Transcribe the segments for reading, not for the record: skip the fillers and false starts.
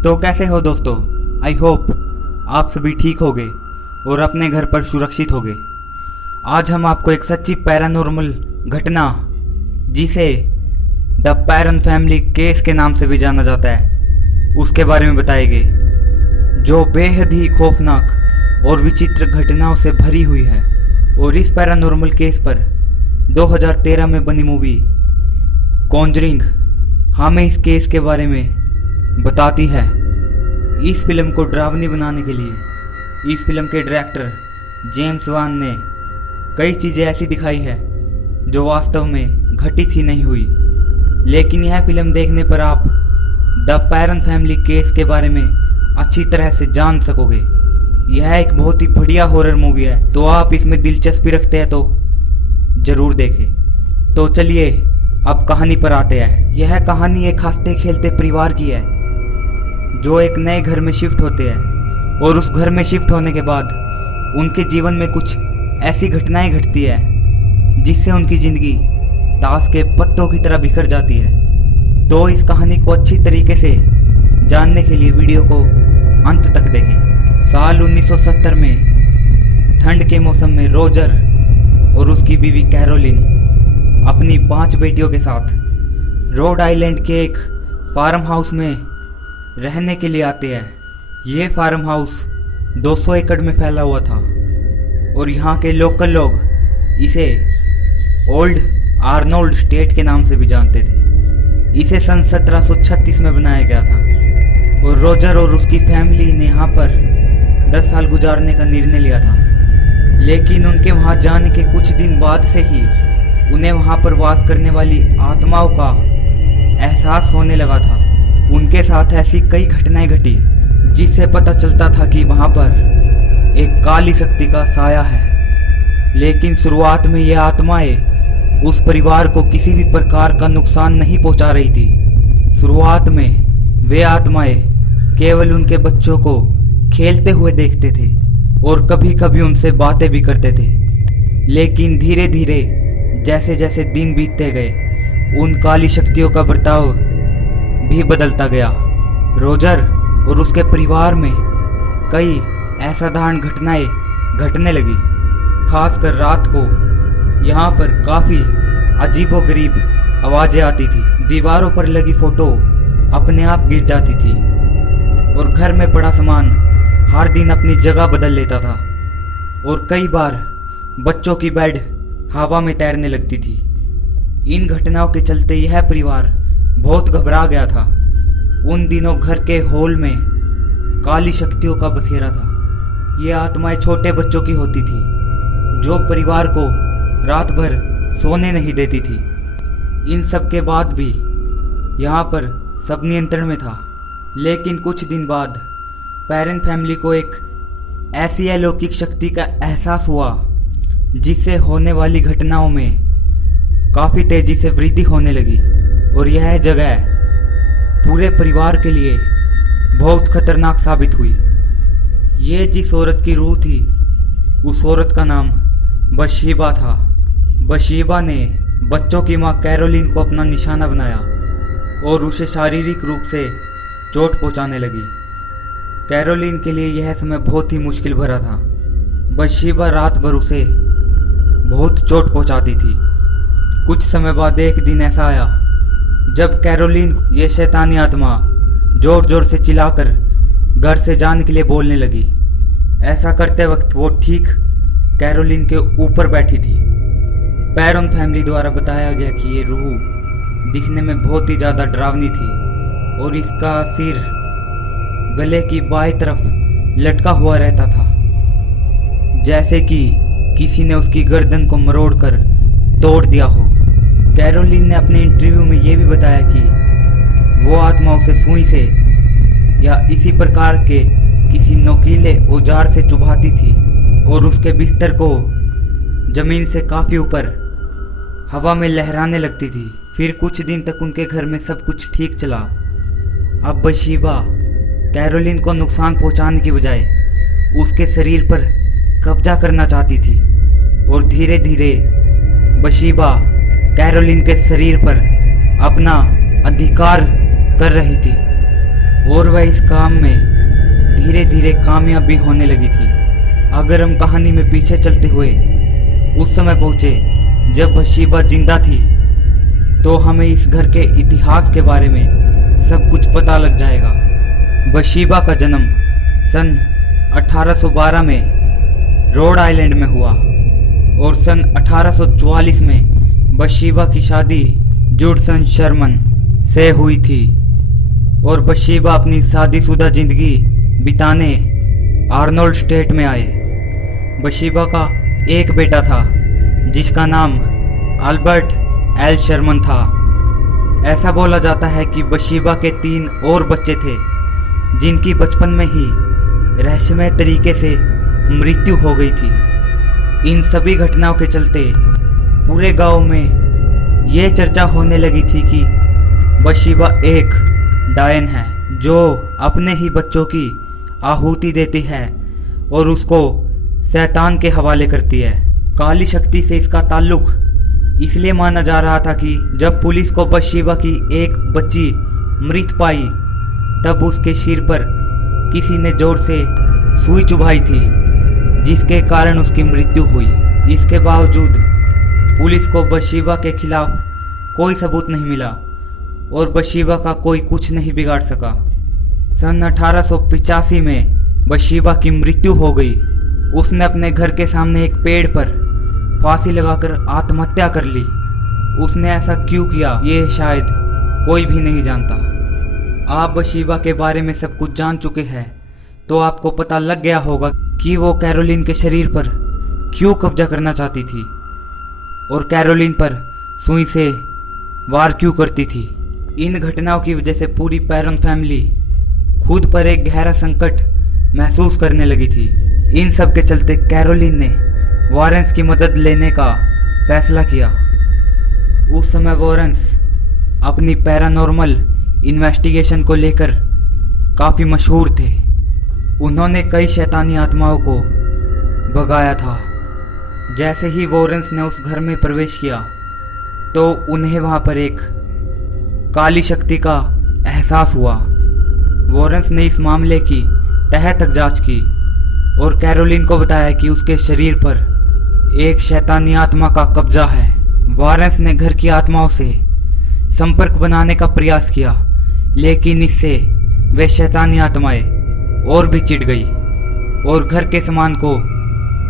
तो कैसे हो दोस्तों। आई होप आप सभी ठीक होगे और अपने घर पर सुरक्षित होगे। आज हम आपको एक सच्ची पैरानॉर्मल घटना जिसे द पैरन फैमिली केस के नाम से भी जाना जाता है उसके बारे में बताएंगे, जो बेहद ही खौफनाक और विचित्र घटनाओं से भरी हुई है। और इस पैरानॉर्मल केस पर 2013 में बनी मूवी कॉन्जरिंग हमें इस केस के बारे में बताती है। इस फिल्म को डरावनी बनाने के लिए इस फिल्म के डायरेक्टर जेम्स वान ने कई चीज़ें ऐसी दिखाई है जो वास्तव में घटित ही नहीं हुई, लेकिन यह फिल्म देखने पर आप द पैरन फैमिली केस के बारे में अच्छी तरह से जान सकोगे। यह एक बहुत ही बढ़िया हॉरर मूवी है, तो आप इसमें दिलचस्पी रखते हैं तो जरूर देखें। तो चलिए अब कहानी पर आते हैं। यह कहानी एक हंसते खेलते परिवार की है जो एक नए घर में शिफ्ट होते हैं और उस घर में शिफ्ट होने के बाद उनके जीवन में कुछ ऐसी घटनाएं घटती है जिससे उनकी जिंदगी ताश के पत्तों की तरह बिखर जाती है। तो इस कहानी को अच्छी तरीके से जानने के लिए वीडियो को अंत तक देखें। साल 1970 में ठंड के मौसम में रोजर और उसकी बीवी कैरोलिन अपनी 5 बेटियों के साथ रोड आइलैंड के एक फार्म हाउस में रहने के लिए आते हैं। ये फार्म हाउस 200 एकड़ में फैला हुआ था और यहाँ के लोकल लोग इसे ओल्ड आर्नोल्ड स्टेट के नाम से भी जानते थे। इसे सन 1736 में बनाया गया था और रोजर और उसकी फैमिली ने यहाँ पर 10 साल गुजारने का निर्णय लिया था। लेकिन उनके वहाँ जाने के कुछ दिन बाद से ही उन्हें वहाँ पर वास करने वाली आत्माओं का एहसास होने लगा था। उनके साथ ऐसी कई घटनाएं घटी जिससे पता चलता था कि वहाँ पर एक काली शक्ति का साया है। लेकिन शुरुआत में ये आत्माएं उस परिवार को किसी भी प्रकार का नुकसान नहीं पहुंचा रही थी। शुरुआत में वे आत्माएं केवल उनके बच्चों को खेलते हुए देखते थे और कभी कभी उनसे बातें भी करते थे। लेकिन धीरे धीरे जैसे जैसे दिन बीतते गए उन काली शक्तियों का बर्ताव भी बदलता गया। रोजर और उसके परिवार में कई असाधारण घटनाएं घटने लगी। खासकर रात को यहाँ पर काफ़ी अजीबोगरीब आवाज़ें आती थी, दीवारों पर लगी फ़ोटो अपने आप गिर जाती थी और घर में पड़ा सामान हर दिन अपनी जगह बदल लेता था और कई बार बच्चों की बेड हवा में तैरने लगती थी। इन घटनाओं के चलते यह परिवार बहुत घबरा गया था। उन दिनों घर के हॉल में काली शक्तियों का बसेरा था। ये आत्माएं छोटे बच्चों की होती थी जो परिवार को रात भर सोने नहीं देती थी। इन सब के बाद भी यहाँ पर सब नियंत्रण में था। लेकिन कुछ दिन बाद पैरन फैमिली को एक ऐसी अलौकिक शक्ति का एहसास हुआ जिससे होने वाली घटनाओं में काफ़ी तेजी से वृद्धि होने लगी और यह जगह पूरे परिवार के लिए बहुत खतरनाक साबित हुई। ये जिस औरत की रूह थी उस औरत का नाम बशीबा था। बशीबा ने बच्चों की मां कैरोलिन को अपना निशाना बनाया और उसे शारीरिक रूप से चोट पहुंचाने लगी। कैरोलिन के लिए यह समय बहुत ही मुश्किल भरा था। बशीबा रात भर उसे बहुत चोट पहुंचाती थी। कुछ समय बाद एक दिन ऐसा आया जब कैरोलिन ये शैतानी आत्मा जोर जोर से चिल्लाकर घर से जाने के लिए बोलने लगी। ऐसा करते वक्त वो ठीक कैरोलिन के ऊपर बैठी थी। पैरन फैमिली द्वारा बताया गया कि ये रूह दिखने में बहुत ही ज़्यादा डरावनी थी और इसका सिर गले की बाईं तरफ लटका हुआ रहता था, जैसे कि किसी ने उसकी गर्दन को मरोड़कर तोड़ दिया हो। कैरोलिन ने अपने इंटरव्यू में यह भी बताया कि वो आत्मा उसे सुई से या इसी प्रकार के किसी नोकीले औजार से चुभाती थी और उसके बिस्तर को जमीन से काफ़ी ऊपर हवा में लहराने लगती थी। फिर कुछ दिन तक उनके घर में सब कुछ ठीक चला। अब बशीबा कैरोलिन को नुकसान पहुंचाने की बजाय उसके शरीर पर कब्जा करना चाहती थी और धीरे धीरे बशीबा कैरोलिन के शरीर पर अपना अधिकार कर रही थी। और वह इस काम में धीरे धीरे कामयाब भी होने लगी थी। अगर हम कहानी में पीछे चलते हुए उस समय पहुंचे जब बशीबा जिंदा थी, तो हमें इस घर के इतिहास के बारे में सब कुछ पता लग जाएगा। बशीबा का जन्म सन 1812 में रोड आइलैंड में हुआ और सन 1844 में बशीबा की शादी जूडसन शर्मन से हुई थी और बशीबा अपनी शादीशुदा जिंदगी बिताने आर्नोल्ड स्टेट में आए। बशीबा का एक बेटा था जिसका नाम अल्बर्ट एल शर्मन था। ऐसा बोला जाता है कि बशीबा के 3 और बच्चे थे जिनकी बचपन में ही रहस्यमय तरीके से मृत्यु हो गई थी। इन सभी घटनाओं के चलते पूरे गांव में ये चर्चा होने लगी थी कि बशीबा एक डायन है जो अपने ही बच्चों की आहुति देती है और उसको शैतान के हवाले करती है। काली शक्ति से इसका ताल्लुक इसलिए माना जा रहा था कि जब पुलिस को बशीबा की एक बच्ची मृत पाई तब उसके सिर पर किसी ने जोर से सुई चुभाई थी जिसके कारण उसकी मृत्यु हुई। इसके बावजूद पुलिस को बशीबा के खिलाफ कोई सबूत नहीं मिला और बशीबा का कोई कुछ नहीं बिगाड़ सका। सन 1885 में बशीबा की मृत्यु हो गई। उसने अपने घर के सामने एक पेड़ पर फांसी लगाकर आत्महत्या कर ली। उसने ऐसा क्यों किया ये शायद कोई भी नहीं जानता। आप बशीबा के बारे में सब कुछ जान चुके हैं तो आपको पता लग गया होगा कि वो कैरोलिन के शरीर पर क्यों कब्जा करना चाहती थी और कैरोलिन पर सुई से वार क्यों करती थी। इन घटनाओं की वजह से पूरी पैरन फैमिली खुद पर एक गहरा संकट महसूस करने लगी थी। इन सब के चलते कैरोलिन ने वॉरेंस की मदद लेने का फैसला किया। उस समय वॉरेंस अपनी पैरानॉर्मल इन्वेस्टिगेशन को लेकर काफ़ी मशहूर थे। उन्होंने कई शैतानी आत्माओं को भगाया था। जैसे ही वॉरेंस ने उस घर में प्रवेश किया तो उन्हें वहाँ पर एक काली शक्ति का एहसास हुआ। वॉरेंस ने इस मामले की तह तक जांच की और कैरोलिन को बताया कि उसके शरीर पर एक शैतानी आत्मा का कब्जा है। वॉरेंस ने घर की आत्माओं से संपर्क बनाने का प्रयास किया लेकिन इससे वे शैतानी आत्माएं और भी चिढ़ गई और घर के सामान को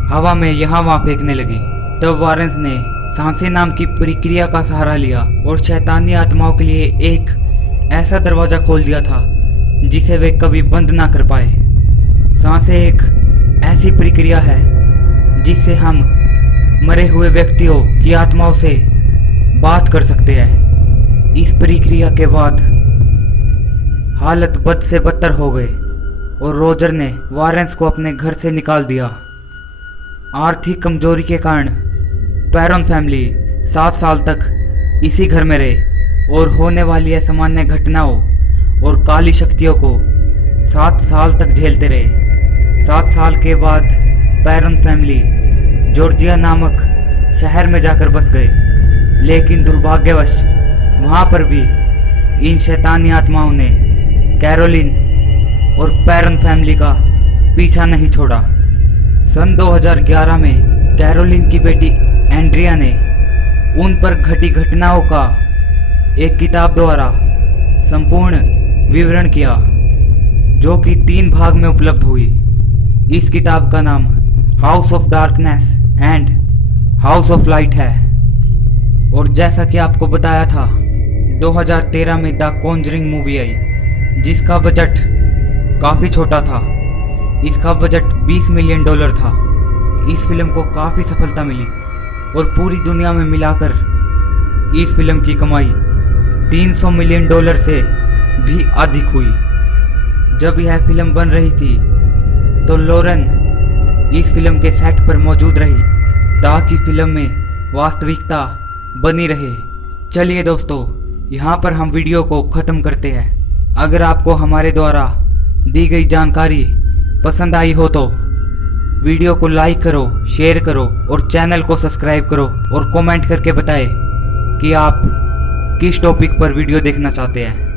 हवा में यहाँ वहाँ फेंकने लगी। तब वॉरेंस ने सांसे नाम की प्रक्रिया का सहारा लिया और शैतानी आत्माओं के लिए एक ऐसा दरवाजा खोल दिया था जिसे वे कभी बंद ना कर पाए। सांसे एक ऐसी प्रक्रिया है जिससे हम मरे हुए व्यक्तियों की आत्माओं से बात कर सकते हैं। इस प्रक्रिया के बाद हालत बद से बदतर हो गए और रोजर ने वॉरेंस को अपने घर से निकाल दिया। आर्थिक कमजोरी के कारण पैरन फैमिली 7 साल तक इसी घर में रहे और होने वाली असामान्य घटनाओं और काली शक्तियों को 7 साल तक झेलते रहे। 7 साल के बाद पैरन फैमिली जॉर्जिया नामक शहर में जाकर बस गए, लेकिन दुर्भाग्यवश वहाँ पर भी इन शैतानी आत्माओं ने कैरोलिन और पैरन फैमिली का पीछा नहीं छोड़ा। सन 2011 में कैरोलिन की बेटी एंड्रिया ने उन पर घटी घटनाओं का एक किताब द्वारा संपूर्ण विवरण किया जो कि 3 भाग में उपलब्ध हुई। इस किताब का नाम house of darkness and house of light है और जैसा कि आपको बताया था 2013 में द कॉन्जरिंग मूवी आई जिसका बजट काफ़ी छोटा था। इसका बजट $20 मिलियन था। इस फिल्म को काफ़ी सफलता मिली और पूरी दुनिया में मिलाकर इस फिल्म की कमाई $300 मिलियन से भी अधिक हुई। जब यह फिल्म बन रही थी तो लॉरेन इस फिल्म के सेट पर मौजूद रही ताकि फिल्म में वास्तविकता बनी रहे। चलिए दोस्तों, यहाँ पर हम वीडियो को ख़त्म करते हैं। अगर आपको हमारे द्वारा दी गई जानकारी पसंद आई हो तो वीडियो को लाइक करो, शेयर करो और चैनल को सब्सक्राइब करो और कमेंट करके बताएं कि आप किस टॉपिक पर वीडियो देखना चाहते हैं।